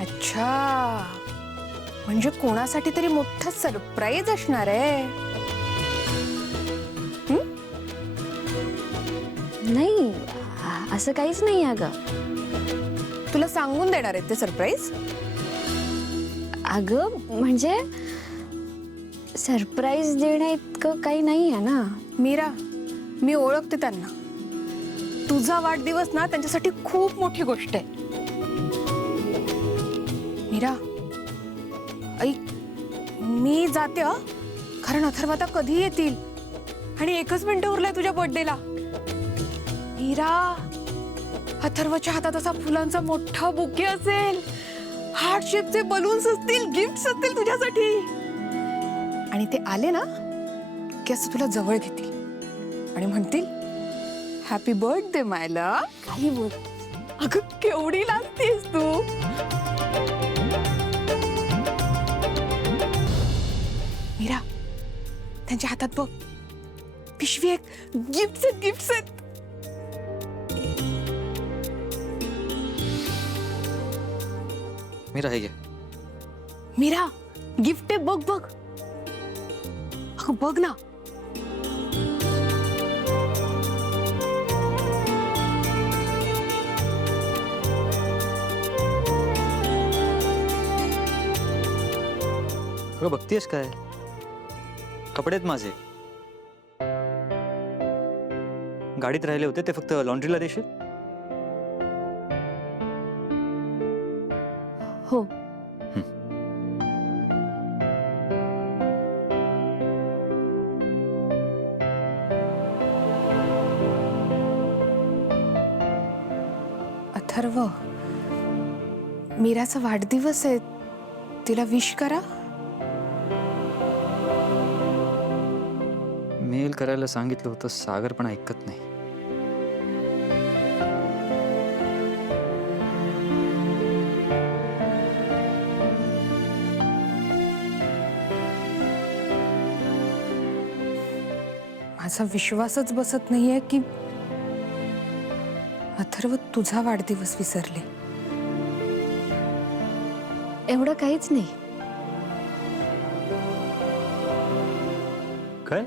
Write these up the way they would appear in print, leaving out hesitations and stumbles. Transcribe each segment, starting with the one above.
अच्छा, म्हणजे कोणासाठी तरी मोठा सरप्राईज असणार आहे. नाही, असं काहीच नाही अगं. तुला सांगून देणार आहेत ते सरप्राईज? अगं म्हणजे सरप्राईज देण्या इतकं काही नाही आहे ना. मीरा, मी ओळखते त्यांना. तुझा वाढदिवस ना त्यांच्यासाठी खूप मोठी गोष्ट आहे. मीरा ऐक, मी जाते हं. कारण अथर्व आता कधी येतील आणि 1च मिनिटं उरलंय तुझ्या बर्थडेला. मीरा, अथर्वच्या हातात असा फुलांचा मोठा बुके असेल, हार्ट शेपचे बलून्स असतील, गिफ्ट्स असतील तुझ्यासाठी. आणि ते आले ना की असं तुला जवळ घेतील आणि म्हणतील हॅपी बर्थडे माय लव्ह. काही बोल. अगं केवढी लाजतेस तू. मीरा, त्यांच्या हातात बघ, पिशवी एक, गिफ्ट्स आहेत, गिफ्ट्स आहेत. मीरा हे घे. मीरा, गिफ्ट आहे, बघ बघ. अगं बघ ना. अगं बघतीयस काय? कपडे आहेत माझे. गाडीत राहिले होते ते फक्त लॉन्ड्रीला देशील? हो. अथर्व, मीराचा वाढदिवस आहे, तिला विश करा. मेल करायला सांगितलं होतं, सागर पण ऐकत नाही. माझा विश्वासच बसत नाहीये की अथर्व तुझा वाढदिवस विसरले. एवढं काहीच नाही. काय?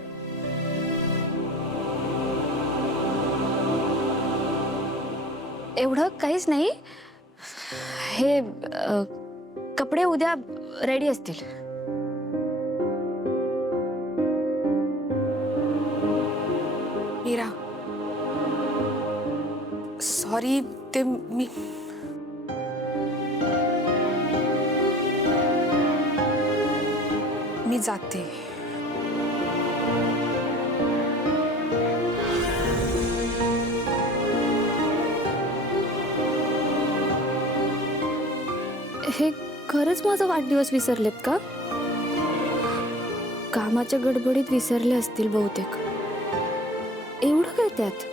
एवढं काहीच नाही. हे कपडे उद्या रेडी असतील. मीरा, सॉरी, ते मी जाते. हे खरंच माझा वाढदिवस विसरलेत का? कामाच्या गडबडीत विसरले असतील बहुतेक. एवढं काय त्यात?